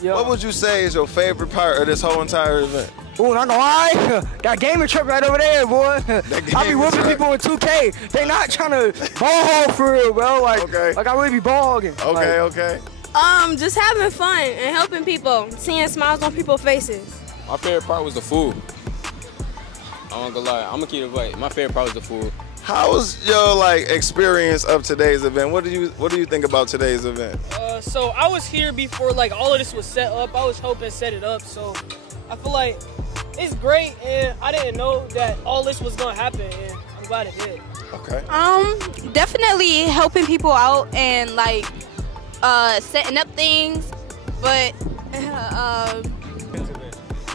Yeah. What would you say is your favorite part of this whole entire event? Ooh, not gonna lie, that gaming trip right over there, boy. I be whooping people in 2K. They not trying to ball hog for real, bro. Like I really be ball hogging. Okay. Just having fun and helping people, seeing smiles on people's faces. My favorite part was the food. I'm not gonna lie, I'm gonna keep it right. My favorite part was the food. How was your experience of today's event? What do you think about today's event? So I was here before all of this was set up. I was helping set it up, so I feel like it's great, and I didn't know that all this was gonna happen, and I'm glad it did. Okay. Definitely helping people out and setting up things, but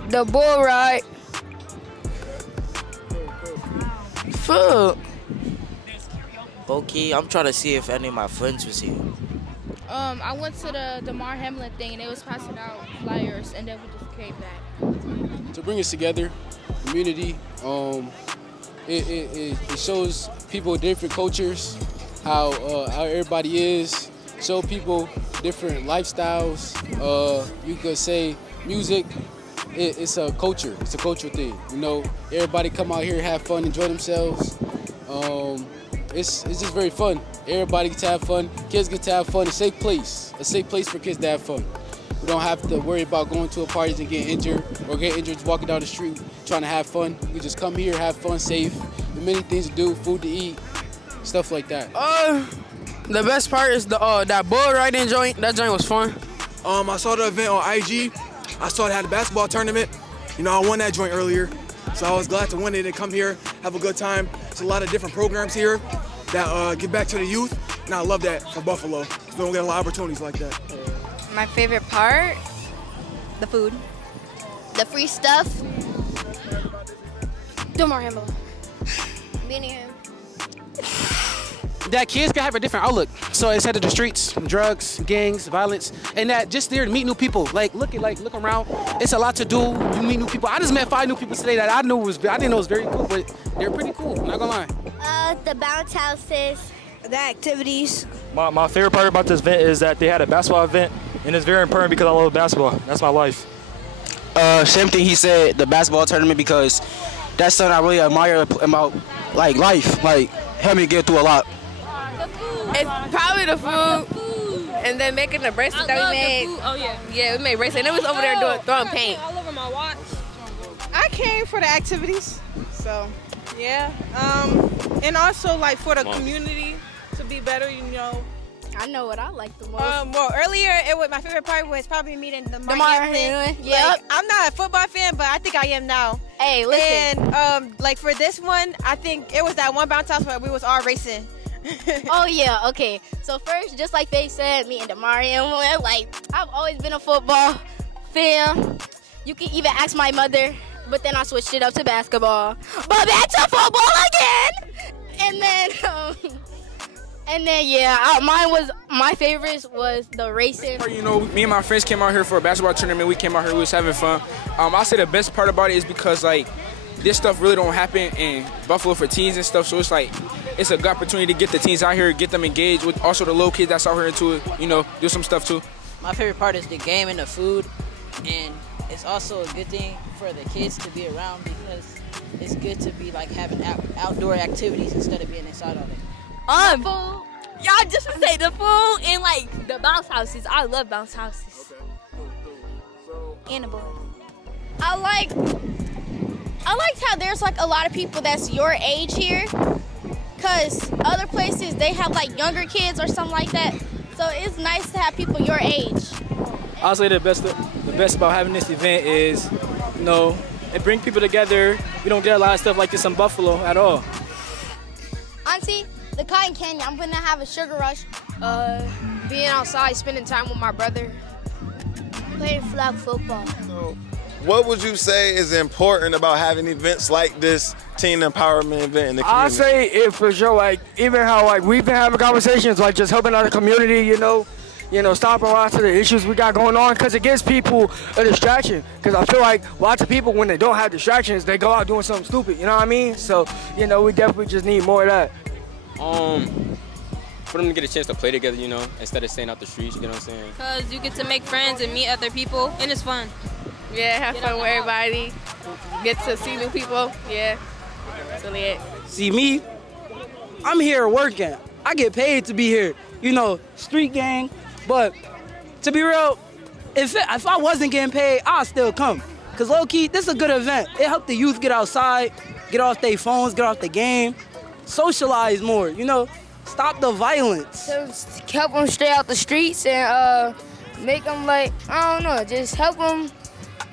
the bull ride. Food. Okay, I'm trying to see if any of my friends was here. I went to the Damar Hamlin thing and they was passing out flyers and then we just came back. To bring us together, community, it shows people different cultures, how everybody is, show people different lifestyles. You could say music, it's a culture, it's a cultural thing. You know, everybody come out here, have fun, enjoy themselves. It's just very fun. Everybody gets to have fun. Kids get to have fun. A safe place for kids to have fun. We don't have to worry about going to a party and getting injured or getting injured walking down the street trying to have fun. We just come here, have fun, safe. There's many things to do, food to eat, stuff like that. The best part is that bull riding joint. That joint was fun. I saw the event on IG. I saw they had a basketball tournament. You know, I won that joint earlier. So I was glad to win it and come here, have a good time. There's a lot of different programs here that give back to the youth, and I love that for Buffalo. We don't get a lot of opportunities like that. My favorite part, the food, the free stuff. Damar Hamlin. Being him. That kids can have a different outlook. So instead of the streets, drugs, gangs, violence, and that just there to meet new people. Look around. It's a lot to do. You meet new people. I just met 5 new people today that I didn't know was very cool, but they're pretty cool. I'm not gonna lie. The bounce houses, the activities. My favorite part about this event is that they had a basketball event, and it's very important because I love basketball. That's my life. Same thing he said, the basketball tournament, because that's something I really admire about life. Helped me get through a lot. It's probably the food, and then making the bracelet that we made. Oh yeah. Yeah, we made bracelet, and it was over there throwing paint. All over my watch. I came for the activities, so yeah. And also for the community to be better, you know. I know what I like the most. Well, earlier my favorite part was probably meeting the Damar Hamlin. Yep. I'm not a football fan, but I think I am now. Hey, listen. And for this one, I think it was that one bounce house where we was all racing. Oh yeah, okay. So first, just like they said, me and Damar Hamlin, I've always been a football fan. You can even ask my mother, but then I switched it up to basketball. But back to football again. And then yeah, my favorites was the racing. You know, me and my friends came out here for a basketball tournament. We came out here, we was having fun. I say the best part about it is because this stuff really don't happen in Buffalo for teens and stuff. So it's a good opportunity to get the teens out here, get them engaged with also the little kids that's out here into it. You know, do some stuff too. My favorite part is the game and the food, and it's also a good thing for the kids to be around because it's good to be having outdoor activities instead of being inside all day. Y'all just to say the food and the bounce houses. I love bounce houses. Okay. And the boys. I liked how there's a lot of people that's your age here, cause other places they have younger kids or something like that. So it's nice to have people your age. I'll say the best about having this event is, it brings people together. We don't get a lot of stuff like this in Buffalo at all. Auntie, the Cotton Canyon, I'm gonna have a sugar rush. Being outside, spending time with my brother. Playing flag football. So, what would you say is important about having events like this teen empowerment event in the community? I say it for sure, even how we've been having conversations, just helping out the community, stopping lots of the issues we got going on, because it gives people a distraction. Because I feel lots of people, when they don't have distractions, they go out doing something stupid, you know what I mean? So, we definitely just need more of that. for them to get a chance to play together, you know, instead of staying out the streets, you know what I'm saying? Because you get to make friends and meet other people, and it's fun. Yeah, have fun with everybody. Get to see new people. Yeah, that's really it. See me, I'm here working. I get paid to be here. You know, street gang. But to be real, if I wasn't getting paid, I'd still come. Because low-key, this is a good event. It helped the youth get outside, get off their phones, get off the game, socialize more, you know, stop the violence. Just help them stay out the streets and make them like, I don't know, just help them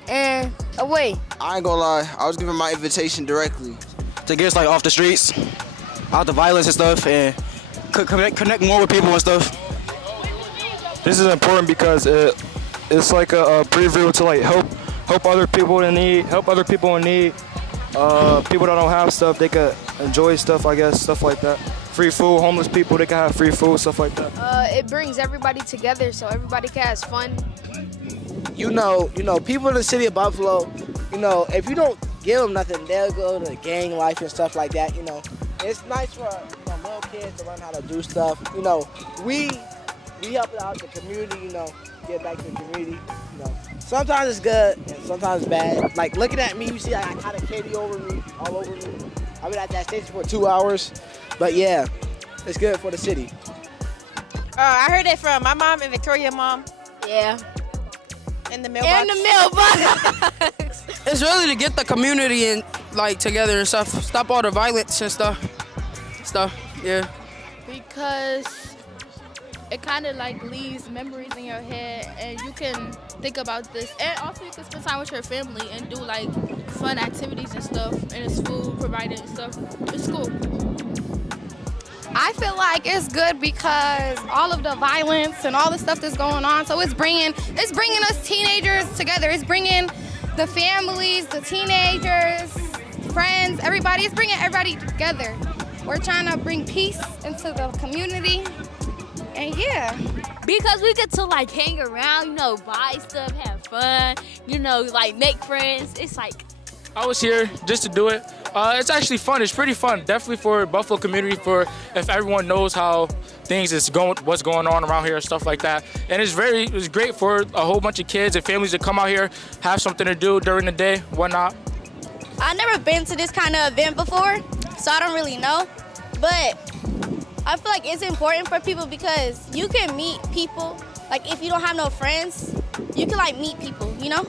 and away. I ain't gonna lie, I was giving my invitation directly to get us like off the streets, out the violence and stuff, and connect more with people and stuff. This is important because it's like a preview to like help other people in need, people that don't have stuff, they could enjoy stuff, I guess, stuff like that. Free food, homeless people, they can have free food, stuff like that. It brings everybody together so everybody can have fun. You know, people in the city of Buffalo, you know, if you don't give them nothing, they'll go to gang life and stuff like that, you know. It's nice for little kids to learn how to do stuff. You know, we help out the community, you know, get back to the community, you know. Sometimes it's good and sometimes bad. Like looking at me, you see I got a kitty over me, all over me. I've been at that station for 2 hours. But yeah, it's good for the city. I heard it from my mom and Victoria's mom. Yeah. In the mailbox. In the mailbox. It's really to get the community and like together and stuff. Stop all the violence and stuff. Yeah. Because it kind of like leaves memories in your head and you can think about this. And also you can spend time with your family and do like fun activities and stuff. And it's food provided and stuff. It's cool. I feel like it's good because all of the violence and all the stuff that's going on, so it's bringing us teenagers together. It's bringing the families, the teenagers, friends, everybody. It's bringing everybody together. We're trying to bring peace into the community, and yeah. Because we get to like hang around, you know, buy stuff, have fun, you know, like make friends. It's like. I was here just to do it. It's actually fun. It's pretty fun. Definitely for Buffalo community, for if everyone knows how things is going, what's going on around here and stuff like that. And it's great for a whole bunch of kids and families to come out here, have something to do during the day, whatnot. I've never been to this kind of event before, so I don't really know. But I feel like it's important for people because you can meet people. Like if you don't have no friends, you can like meet people, you know?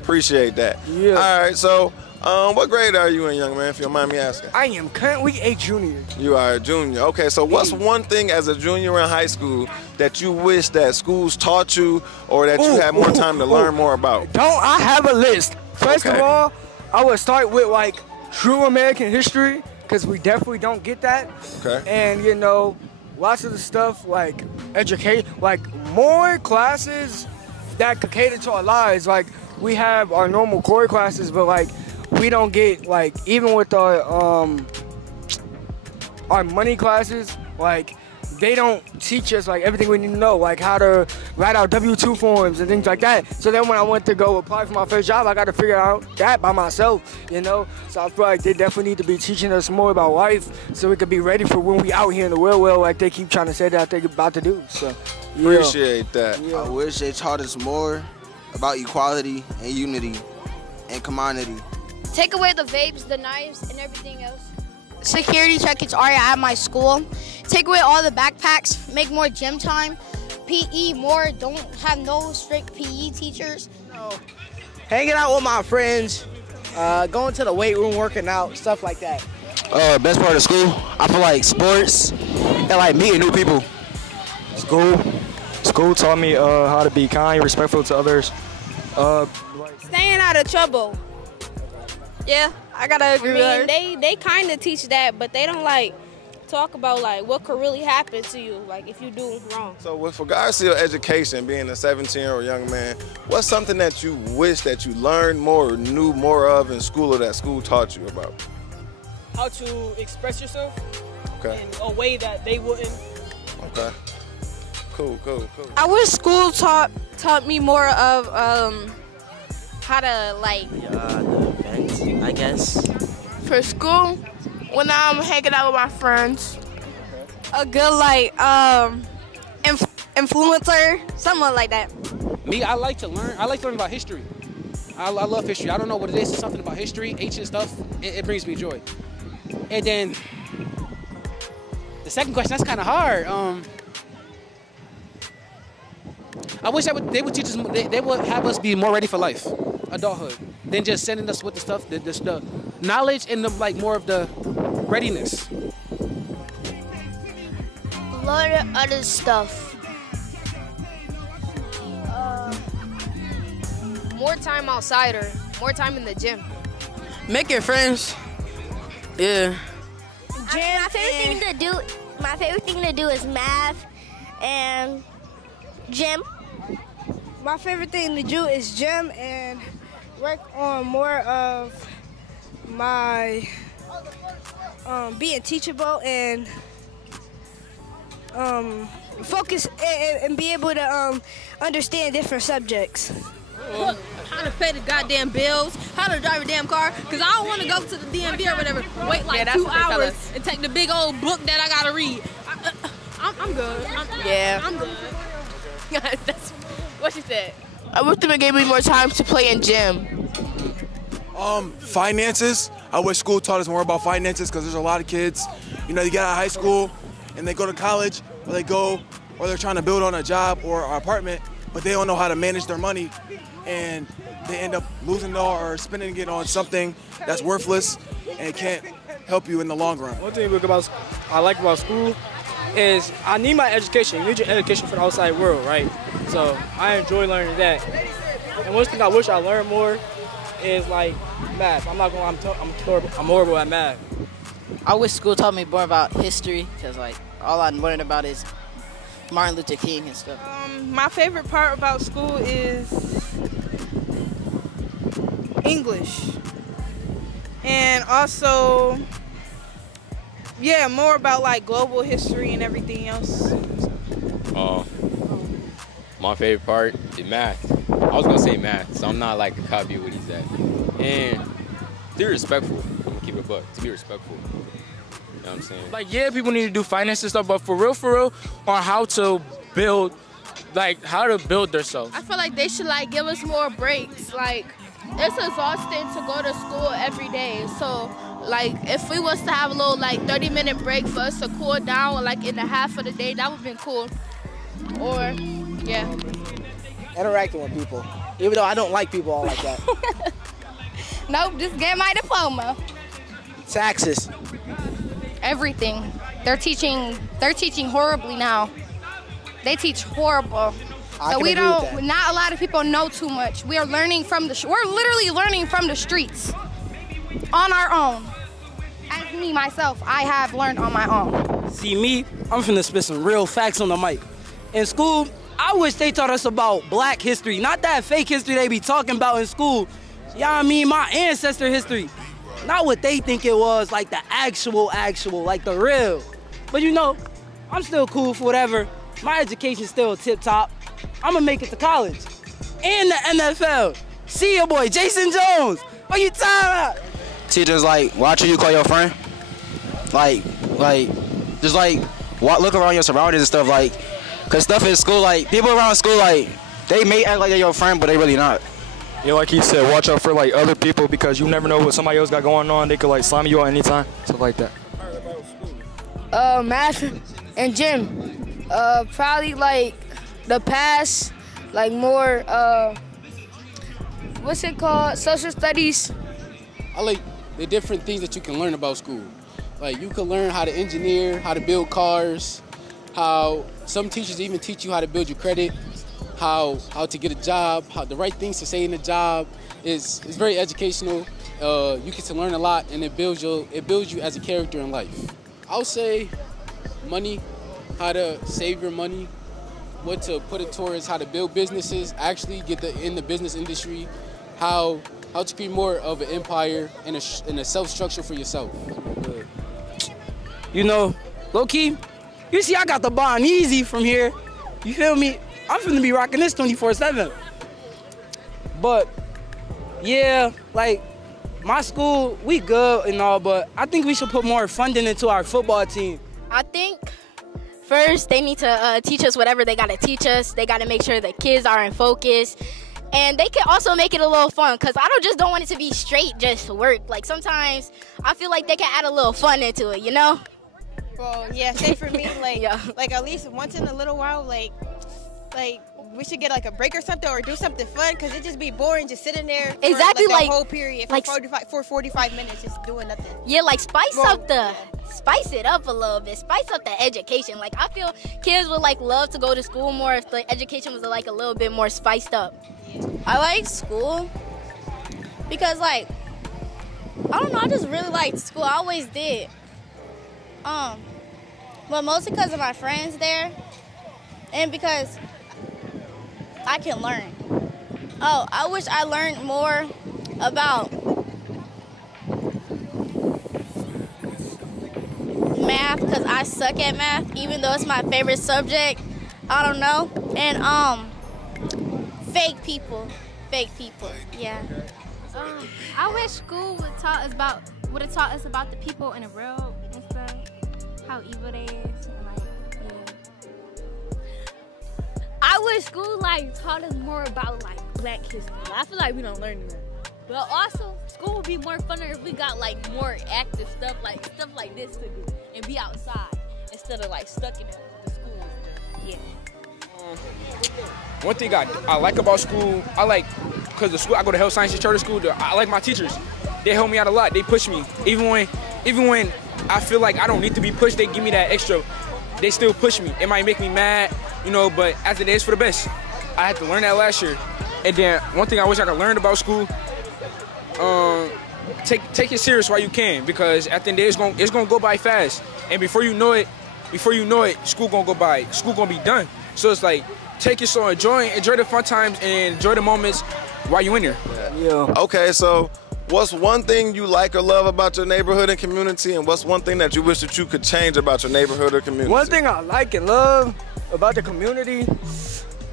Appreciate that. Yeah. All right, so what grade are you in, young man, if you don't mind me asking? I am currently a junior. You are a junior. Okay, so what's one thing as a junior in high school that you wish that schools taught you or that you had more time to learn more about? I have a list. First of all, I would start with like true American history because we definitely don't get that. Okay. And you know, lots of the stuff like educate, like more classes that could cater to our lives. Like we have our normal core classes, but like we don't get like even with our money classes, like they don't teach us like everything we need to know, like how to write out W-2 forms and things like that. So then when I went to go apply for my first job, I got to figure out that by myself, you know. So I feel like they definitely need to be teaching us more about life so we could be ready for when we out here in the real world, like they keep trying to say that they're about to do. So yeah. Appreciate that. Yeah. I wish they taught us more about equality and unity and community. Take away the vapes, the knives, and everything else. Security check-ins are at my school. Take away all the backpacks, make more gym time. PE more, don't have no strict PE teachers. Hanging out with my friends, going to the weight room, working out, stuff like that. Best part of school, I feel like sports and like meeting new people. School taught me how to be kind, respectful to others. Staying out of trouble. Yeah, I gotta agree with her. They kind of teach that, but they don't like talk about like what could really happen to you, like if you do wrong. So with regards to your education, being a 17-year-old young man, what's something that you wish that you learned more or knew more of in school or that school taught you about? How to express yourself Okay. in a way that they wouldn't. Okay. Cool. I wish school taught me more of how to like the events, I guess. For school, when I'm hanging out with my friends. a good like influencer, something like that. Me, I like to learn. I like to learn about history. I love history. I don't know what it is. It's something about history, ancient stuff. It brings me joy. And then the second question, that's kind of hard. I wish they would teach us. They would have us be more ready for life, adulthood, than just sending us with the stuff, the knowledge and the like more of the readiness. A lot of other stuff. More time outside or more time in the gym. Making friends. Yeah. My favorite thing to do is math and gym. My favorite thing to do is gym and work on more of my being teachable and focus and be able to understand different subjects. How to pay the goddamn bills, how to drive a damn car, because I don't want to go to the DMV or whatever, wait like 2 hours and take the big old book that I gotta read. I'm good. I'm good. That's what she said. I wish they gave me more time to play in gym. Finances. I wish school taught us more about finances because there's a lot of kids, you know, they get out of high school and they go to college or they're trying to build on a job or an apartment, but they don't know how to manage their money and they end up losing it all or spending it on something that's worthless and can't help you in the long run. One thing I like about school is I need my education. You need your education for the outside world, right? So I enjoy learning that. And one thing I wish I learned more is like math. I'm horrible at math. I wish school taught me more about history because like all I'm learning about is Martin Luther King and stuff. My favorite part about school is English. And also, yeah, more about like global history and everything else. My favorite part is math. I was gonna say math, so I'm not like a copy of what he said. And be respectful. I'm gonna keep it a buck. To be respectful. You know what I'm saying? Like, yeah, people need to do finance and stuff, but for real, on how to build, like, how to build themselves. I feel like they should, like, give us more breaks. Like, it's exhausting to go to school every day. So, like, if we was to have a little, like, 30-minute break for us to cool down, like, in the half of the day, that would have been cool. Or, yeah. Interacting with people. Even though I don't like people all like that. Nope, just get my diploma. Taxes. Everything. They're teaching horribly now. They teach horrible. So we don't, not a lot of people know too much. We are learning from we're literally learning from the streets on our own. As me, myself, I have learned on my own. See me, I'm finna spit some real facts on the mic. In school, I wish they taught us about black history, not that fake history they be talking about in school. You know what I mean? My ancestor history. Not what they think it was, like the actual, like the real. But you know, I'm still cool for whatever. My education's still tip top. I'm gonna make it to college and the NFL. See your boy, Jason Jones. What you talking about? Teachers like, watch who you call your friend. Just look around your surroundings and stuff, like, cause stuff in school, like, people around school, like, they may act like they're your friend, but they really not. Yeah, like he said, watch out for like other people because you never know what somebody else got going on. They could like slam you at any time, stuff like that. Math and gym. Probably like the past, like more, what's it called? Social studies. I like the different things that you can learn about school. Like you can learn how to engineer, how to build cars, how some teachers even teach you how to build your credit, how to get a job, how the right things to say in a job. It's very educational. You get to learn a lot, and it builds you as a character in life. I would say money, how to save your money, what to put it towards, how to build businesses, actually get in the business industry, how to create more of an empire and a self-structure for yourself. You know, low key, you see I got the bond easy from here. You feel me? I'm finna be rocking this 24/7. But yeah, like my school, we good and all, but I think we should put more funding into our football team. I think First, they need to teach us whatever they got to teach us. They got to make sure the kids are in focus. And they can also make it a little fun, because I don't want it to be straight just work. Like, sometimes I feel like they can add a little fun into it, you know? Well, yeah, say for me, like, like at least once in a little while, like we should get like a break or something, or do something fun, because it just be boring just sitting there for, exactly, like the whole period for 45 minutes just doing nothing. Yeah, like spice it up a little bit. Spice up the education. Like, I feel kids would like love to go to school more if the education was like a little bit more spiced up. I like school because, like, I don't know, I just really liked school. I always did. But mostly because of my friends there, and because I can learn. Oh, I wish I learned more about math, because I suck at math, even though it's my favorite subject. I don't know. And fake people, yeah. I wish school would have taught us about the people in the world and stuff, how evil they is, and like, yeah. I wish school like taught us more about like Black history. I feel like we don't learn that. But also, school would be more funner if we got like more active stuff like this to do and be outside instead of like stuck in the school and stuff. Yeah. One thing I like about school, because the school I go to health sciences charter school, I like my teachers. They help me out a lot. They push me. Even when I feel like I don't need to be pushed, they give me that extra. They still push me. It might make me mad, you know, but at the end, it's for the best. I had to learn that last year. And then one thing I wish I could learn about school, take it serious while you can, because at the end of the day, it's gonna go by fast. And before you know it, school gonna go by. School gonna be done. So it's like, take it slow, enjoy the fun times and enjoy the moments while you in there. Yeah. Okay, so what's one thing you like or love about your neighborhood and community, and what's one thing that you wish that you could change about your neighborhood or community? One thing I like and love about the community,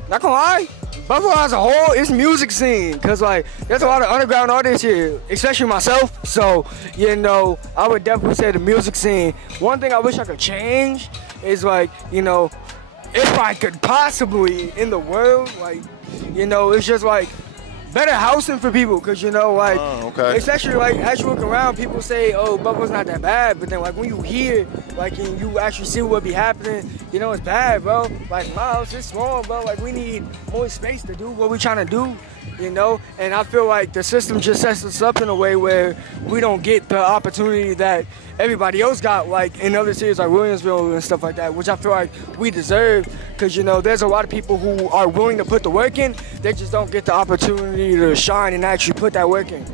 not gonna lie, Buffalo as a whole, it's music scene, because like there's a lot of underground artists here, especially myself. So, you know, I would definitely say the music scene. One thing I wish I could change is, like, you know, if I could possibly in the world, like, you know, it's just like better housing for people, because, you know, like, especially like as you look around, people say, oh, Buffalo's not that bad, but then like when you hear, like, and you actually see what be happening, you know, it's bad, bro. Like, my house is small, bro. Like, we need more space to do what we trying to do, you know. And I feel like the system just sets us up in a way where we don't get the opportunity that everybody else got, like in other cities like Williamsville and stuff like that, which I feel like we deserve, because, you know, there's a lot of people who are willing to put the work in, they just don't get the opportunity to shine and actually put that work in.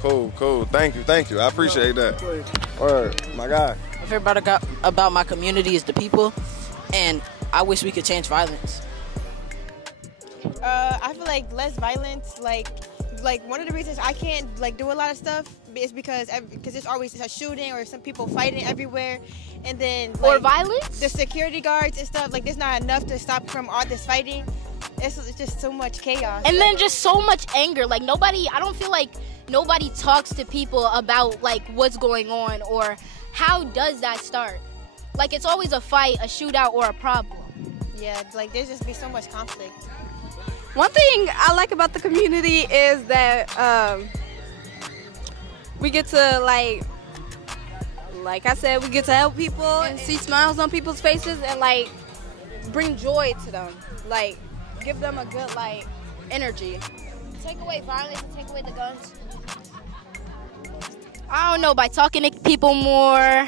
Cool. Thank you. I appreciate that. Word, my guy. My favorite part about my community is the people, and I wish we could change violence. I feel like less violence, like one of the reasons I can't like do a lot of stuff is because there's always a shooting or some people fighting everywhere, and then like, or violence. The security guards and stuff, like, there's not enough to stop from all this fighting. It's just so much chaos. And then just so much anger. Like, I don't feel like nobody talks to people about like what's going on or how does that start. Like, it's always a fight, a shootout, or a problem. Yeah, like there's just be so much conflict. One thing I like about the community is that we get to, like I said, we get to help people and see smiles on people's faces and, like, bring joy to them. Like, give them a good, like, energy. Take away violence and take away the guns. I don't know, by talking to people more,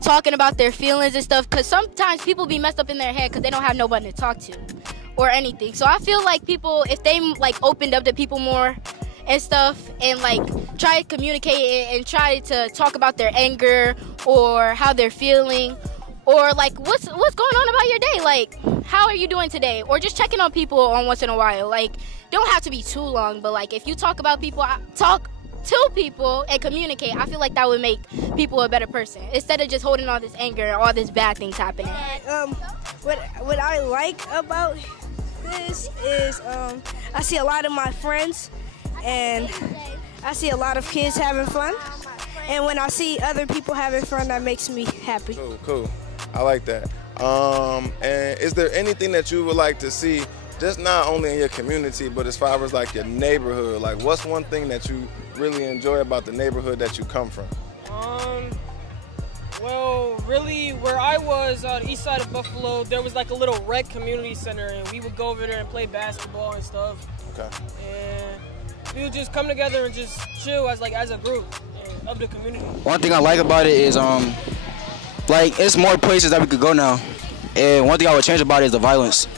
talking about their feelings and stuff, because sometimes people be messed up in their head because they don't have nobody to talk to or anything. So I feel like people, if they like opened up to people more and stuff and like try to communicate and try to talk about their anger or how they're feeling, or like what's going on about your day, like how are you doing today, or just checking on people on once in a while. Like, don't have to be too long, but like if you talk about people, talk to people and communicate, I feel like that would make people a better person instead of just holding all this anger and all this bad things happening. What I like about this is I see a lot of my friends and I see a lot of kids having fun, and when I see other people having fun, that makes me happy. Cool. I like that. And is there anything that you would like to see, just not only in your community, but as far as like your neighborhood? Like, what's one thing that you really enjoy about the neighborhood that you come from? Well, really, where I was on the east side of Buffalo, there was like a little rec community center, and we would go over there and play basketball and stuff. Okay. And we would just come together and just chill as a group of the community. One thing I like about it is like it's more places that we could go now. And one thing I would change about it is the violence.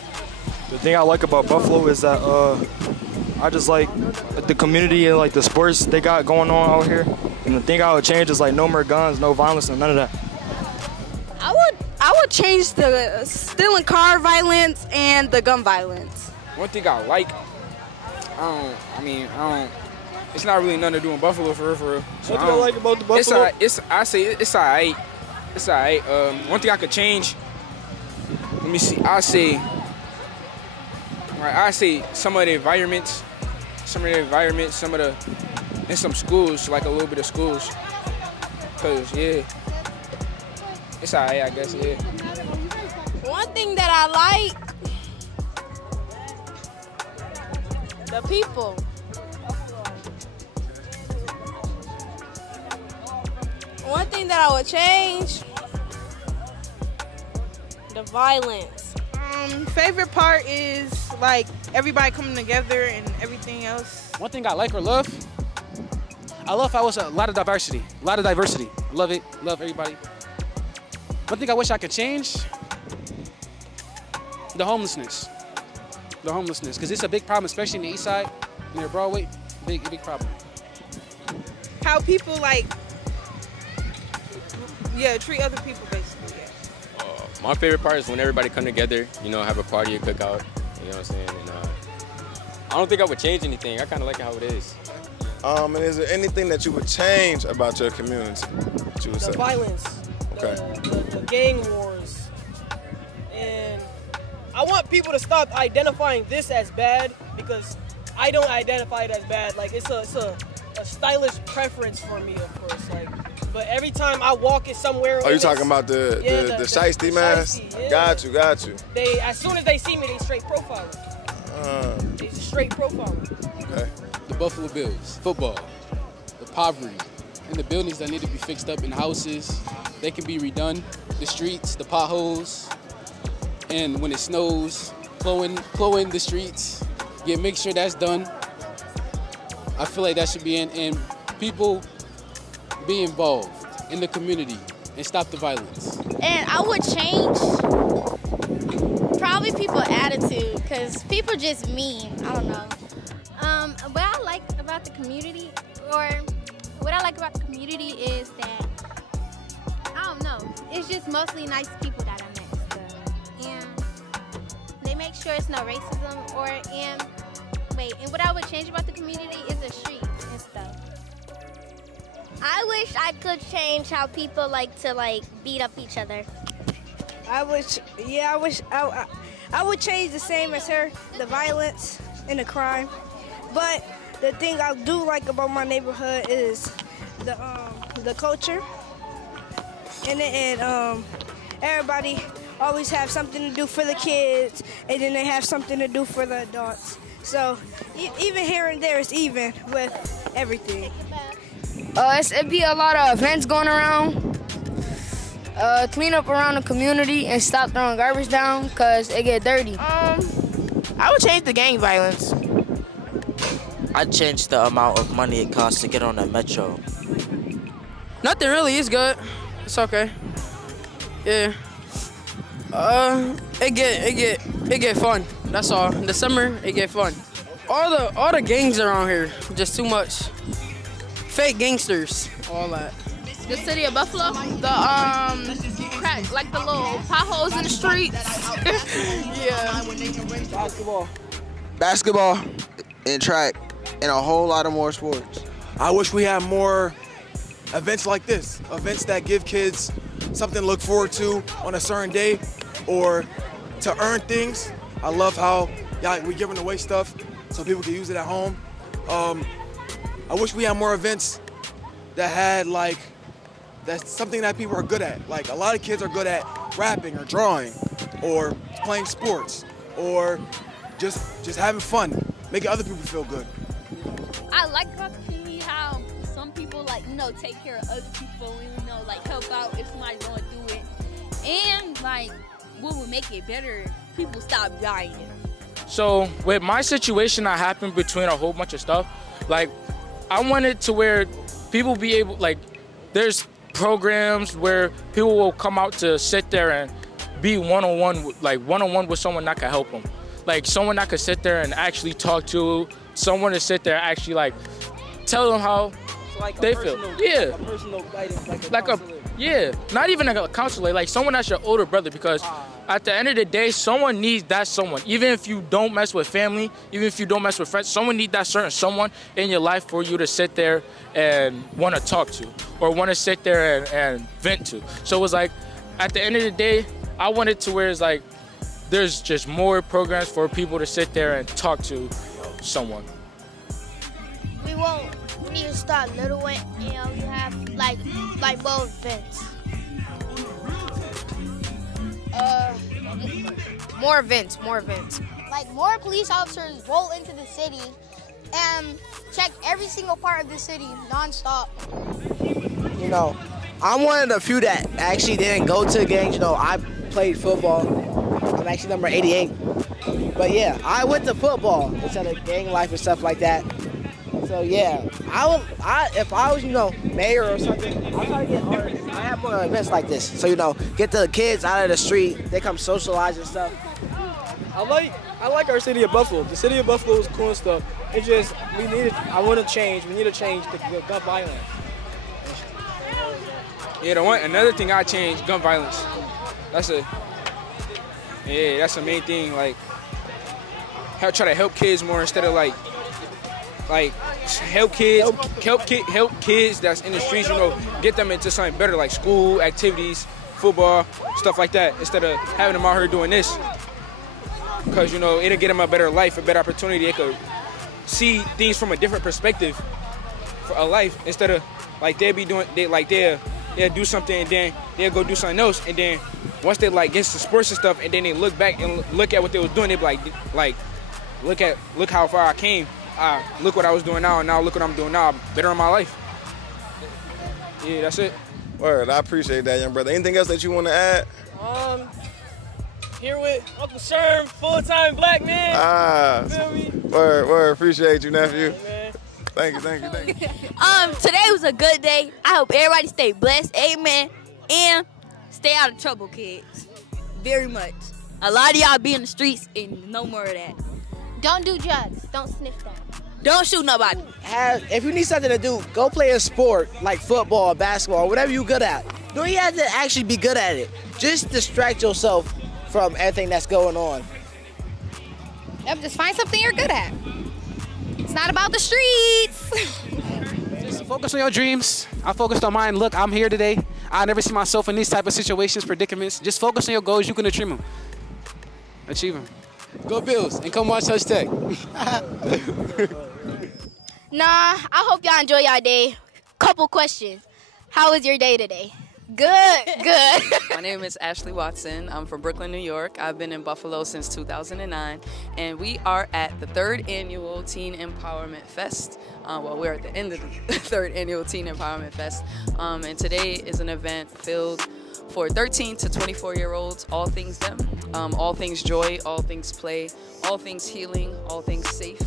The thing I like about Buffalo is that I just like the community and like the sports they got going on out here. And the thing I would change is like no more guns, no violence, and none of that. I would change the stealing car violence and the gun violence. One thing I like, it's not really nothing to do in Buffalo for real. So One thing I like about the Buffalo? It's alright. It's alright. One thing I could change, let me see, I say some of the environments, in some schools, like a little bit of schools. Cause yeah, it's alright, I guess, yeah. One thing that I like, the people. One thing that I would change, the violence. Favorite part is like everybody coming together and everything else. One thing I like or love, I love how it's a lot of diversity. Love it, love everybody. One thing I wish I could change, the homelessness. Because it's a big problem, especially in the east side, near Broadway, big problem. How people treat other people basically, yeah. My favorite part is when everybody come together, have a party, a cookout, you know what I'm saying? And I don't think I would change anything. I kind of like it how it is. And is there anything that you would change about your community? That you would say? The violence, okay. the gang wars, and I want people to stop identifying this as bad because I don't identify it as bad. Like it's a stylish preference for me, of course. But every time I walk in somewhere, you talking about the shiesty mask? Yeah. Got you. They as soon as they see me, they straight profile. They just straight profile. Okay. The Buffalo Bills, football, the poverty, and the buildings that need to be fixed up in houses, they can be redone. The streets, the potholes, and when it snows, plowing the streets, make sure that's done. I feel like that should be in, and people be involved in the community and stop the violence. And I would change probably people's attitude, because people just mean. I don't know. What I like about the community, is that, I don't know, it's just mostly nice people that I met. So, and they make sure it's no racism and what I would change about the community is the streets and stuff. I wish I could change how people like to beat up each other. I would change the same as her, the violence and the crime. But the thing I do like about my neighborhood is the culture, and everybody always have something to do for the kids, and then they have something to do for the adults. So even here and there, it's even with everything. It'd be a lot of events going around. Clean up around the community and stop throwing garbage down because it get dirty. I would change the gang violence. I'd change the amount of money it costs to get on the metro. Nothing really. It's good. It's okay. Yeah. It get fun. That's all. In the summer, it get fun. All the gangs around here, just too much. Fake gangsters, all that. The city of Buffalo, the crack, like the little potholes in the streets. Yeah. Basketball and track and a whole lot of more sports. I wish we had more events like this, events that give kids something to look forward to on a certain day or to earn things. I love how we're giving away stuff so people can use it at home. I wish we had more events that had that's something that people are good at. Like a lot of kids are good at rapping or drawing or playing sports or just having fun, making other people feel good. I like about the community how some people like, you know, take care of other people and, you know, like help out if somebody's going through it. And like what would make it better if people stop dying. So with my situation that happened between a whole bunch of stuff, like I wanted to where people be able, like there's programs where people will come out to sit there and be one-on-one with someone that can help them. Like someone that could sit there and actually talk to, someone to sit there and actually like tell them how like they feel. Yeah. A personal guidance, yeah, not even a counselor, like someone that's your older brother, because at the end of the day, someone needs that someone. Even if you don't mess with family, even if you don't mess with friends, someone needs that certain someone in your life for you to sit there and want to talk to or want to sit there and vent to. So it was like, at the end of the day, I wanted to where it's like, there's just more programs for people to sit there and talk to someone. We need to start little one, you know, we have like more events. More events. Like more police officers roll into the city and check every single part of the city nonstop. You know, I'm one of the few that actually didn't go to gangs. You know, I played football. I'm actually number 88. But yeah, I went to football instead of gang life and stuff like that. So yeah, if I was, you know, mayor or something, I'll try to get hard. I have more events like this. So, you know, get the kids out of the street, they come socialize and stuff. I like our city of Buffalo. The city of Buffalo is cool and stuff. It's just, we need to change the gun violence. Yeah, another thing I changed, gun violence. That's a main thing. Like, try to help kids more instead of like help kids that's in the streets. You know, get them into something better like school activities, football, stuff like that, instead of having them out here doing this. Because, you know, it'll get them a better life, a better opportunity. They could see things from a different perspective for a life, instead of like they'll do something and then they'll go do something else, and then once they like get to sports and stuff, and then they look back and look at what they was doing, they be like look how far I came. Look what I was doing now, and now look what I'm doing now. I'm better in my life. Yeah, that's it. Word, I appreciate that, young brother. Anything else that you want to add? Here with Uncle Sherm, full-time black man. Feel me? Word, appreciate you, nephew. Yeah, Thank you. Today was a good day. I hope everybody stay blessed. Amen. And stay out of trouble, kids. Very much. A lot of y'all be in the streets and no more of that. Don't do drugs. Don't sniff them. Don't shoot nobody. If you need something to do, go play a sport like football or basketball or whatever you're good at. You don't even have to actually be good at it. Just distract yourself from everything that's going on. Yep, just find something you're good at. It's not about the streets. Just focus on your dreams. I focused on mine. Look, I'm here today. I never see myself in these type of situations, predicaments. Just focus on your goals. You can achieve them. Go Bills and come watch Touch Tech. Nah, I hope y'all enjoy y'all day. Couple questions. How was your day today? Good. My name is Ashley Watson. I'm from Brooklyn, New York. I've been in Buffalo since 2009, and we are at the 3rd Annual Teen Empowerment Fest. We're at the end of the 3rd Annual Teen Empowerment Fest, and today is an event filled for 13 to 24-year-olds, all things them, all things joy, all things play, all things healing, all things safe.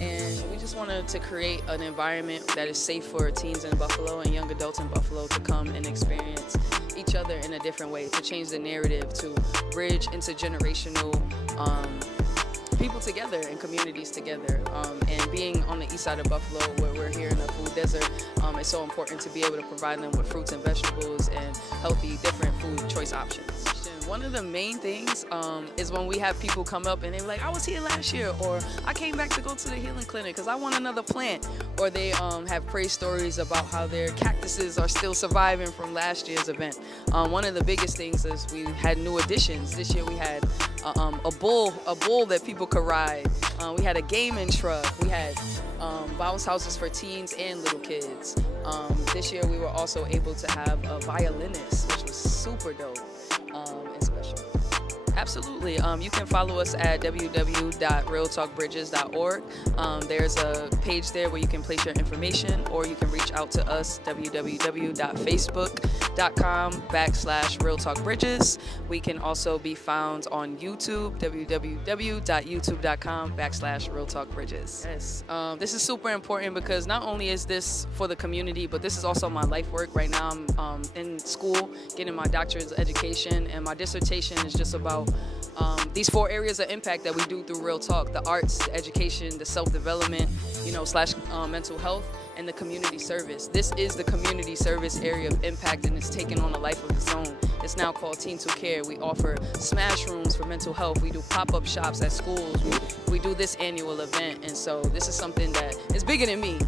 And we just wanted to create an environment that is safe for teens in Buffalo and young adults in Buffalo to come and experience each other in a different way, to change the narrative, to bridge intergenerational people together and communities together. And being on the east side of Buffalo, where we're here in the food desert, it's so important to be able to provide them with fruits and vegetables and healthy, different food choice options. One of the main things is when we have people come up and they're like, I was here last year, or I came back to go to the healing clinic because I want another plant. Or they have praise stories about how their cactuses are still surviving from last year's event. One of the biggest things is we had new additions. This year we had a bull that people could ride. We had a gaming truck. We had bounce houses for teens and little kids. This year we were also able to have a violinist, which was super dope and special. Absolutely. You can follow us at www.realtalkbridges.org. There's a page there where you can place your information, or you can reach out to us, www.facebook.com/realtalkbridges. We can also be found on YouTube, www.youtube.com/realtalkbridges. Yes, this is super important because not only is this for the community, but this is also my life work. Right now I'm in school getting my doctorate education, and my dissertation is just about these 4 areas of impact that we do through Real Talk: the arts, the education, the self-development, / mental health, and the community service. This is the community service area of impact, and it's taken on a life of its own. It's now called Teen to Care. We offer smash rooms for mental health. We do pop-up shops at schools. We do this annual event, and so this is something that is bigger than me.